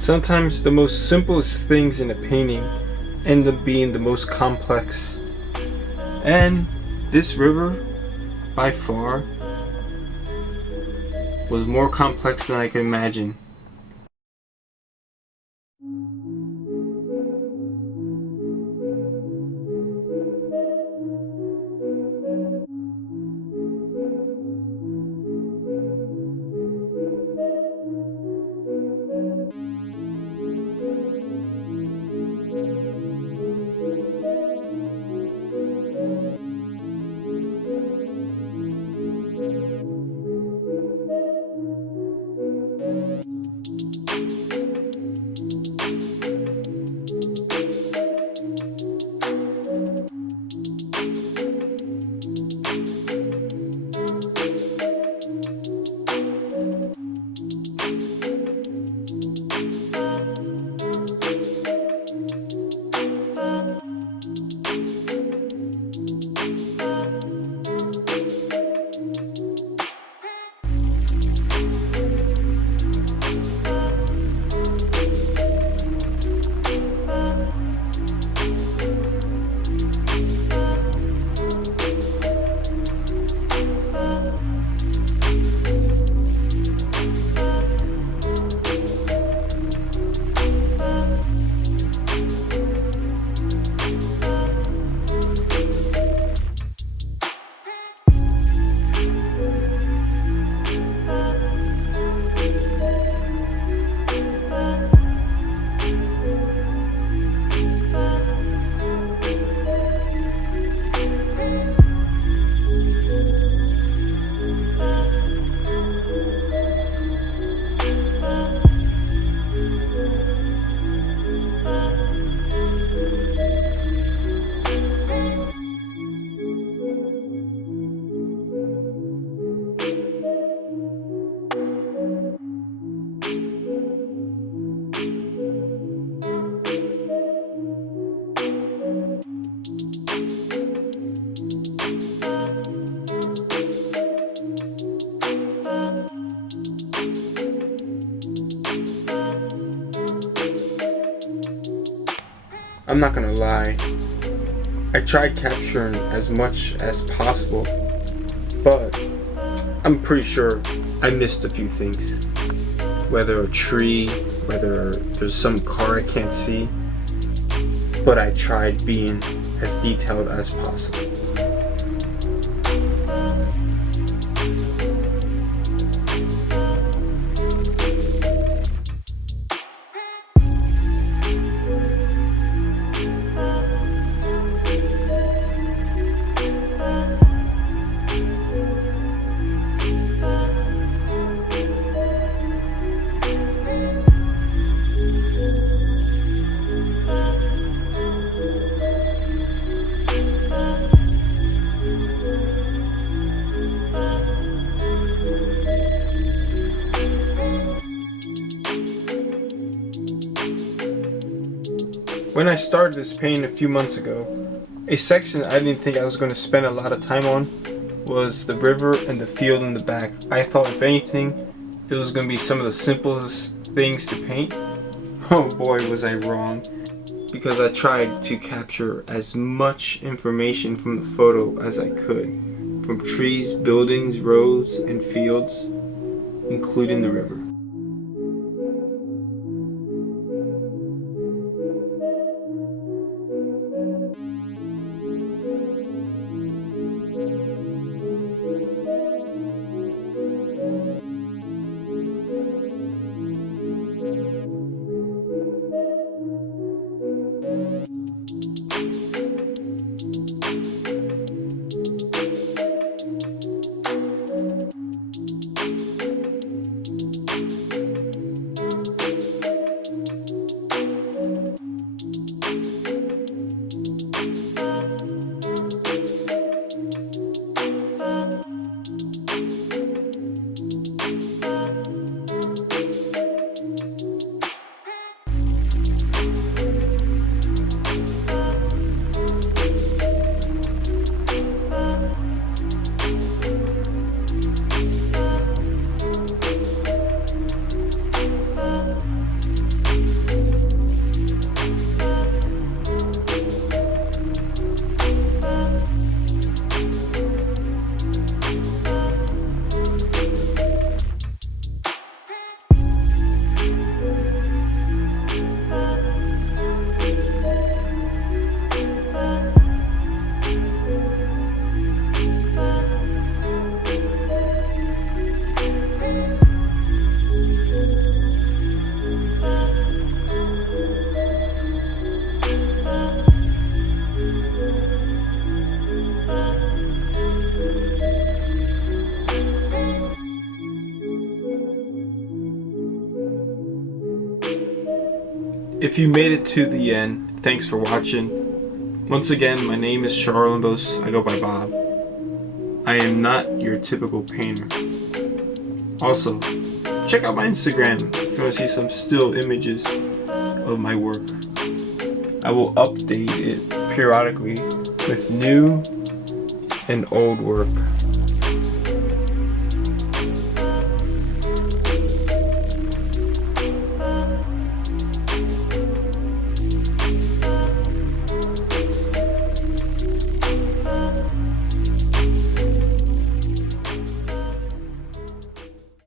Sometimes the most simplest things in a painting end up being the most complex. And this river, by far, was more complex than I could imagine. I'm not gonna lie, I tried capturing as much as possible, but I'm pretty sure I missed a few things. Whether a tree, whether there's some car I can't see, but I tried being as detailed as possible. When I started this painting a few months ago, a section I didn't think I was going to spend a lot of time on was the river and the field in the back. I thought if anything, it was going to be some of the simplest things to paint. Oh boy, was I wrong, because I tried to capture as much information from the photo as I could, from trees, buildings, roads, and fields, including the river. If you made it to the end, thanks for watching. Once again, my name is Charlambos. I go by Bob. I am not your typical painter. Also, check out my Instagram if you want to see some still images of my work. I will update it periodically with new and old work.